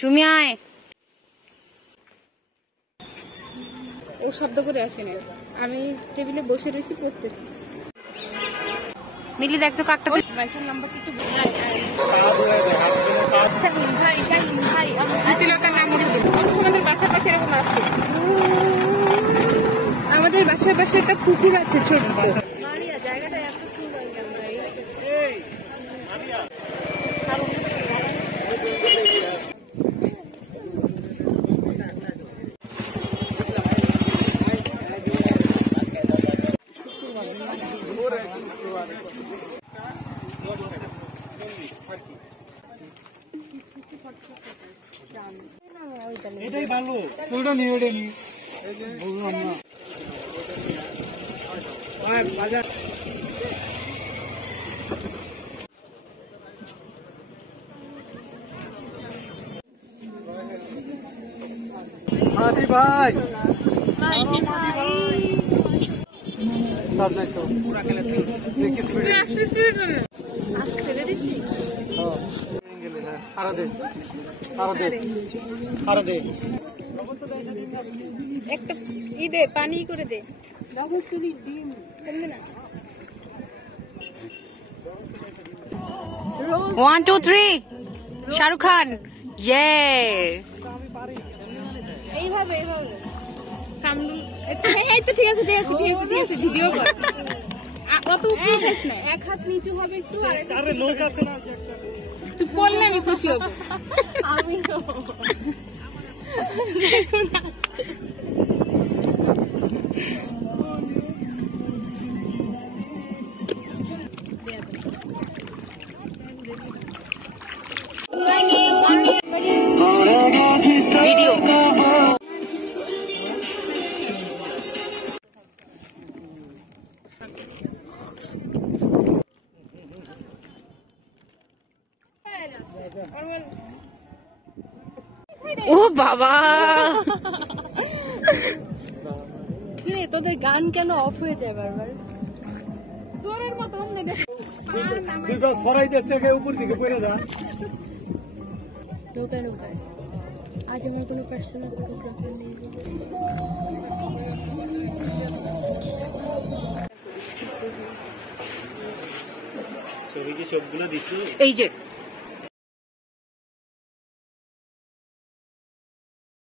সুমি আয়। ও শব্দ করে আসেনি, আমি টেবিলে বসে রয়েছি পড়তেছি। মিলি দেখ তো কাকটা বাইশের নাম্বারটা একটু আমাদের বাসার পাশে এরকম আছে, আমাদের বাসার পাশে একটা পুকুর আছে ছোট। জায়গাটা এত সুন্দর। এটাই ভালো, ওটা নিয়ে ওটা নিয়ে বললাম না। হাদি ভাই পুরা খেলা একটা ই দে, পানি করে দে। 1 2 3 শাহরুখ খান, ইয়ে। এইভাবে এইভাবে এই তো ঠিক আছে, ঠিক আছে, ঠিক আছে, ঠিক আছে, ভিডিও কর। কত উপরে উঠাস না, এক হাত নিচু হবে একটু। আরে লোক আছে না, তুই বললে আমি খুশি হব। আমি ভিডিও ও বাবা, তোদের গান কেন অফ হয়ে যায় বারবার? জোরের মতো সরাই যাচ্ছে উপর দিকে পড়ে যা। নৌকায় নৌকায় আজ আমার কোনো পার্সোনাল ফটোগ্রাফার নেই। ছবি কি সবগুলো দিছি? এই যে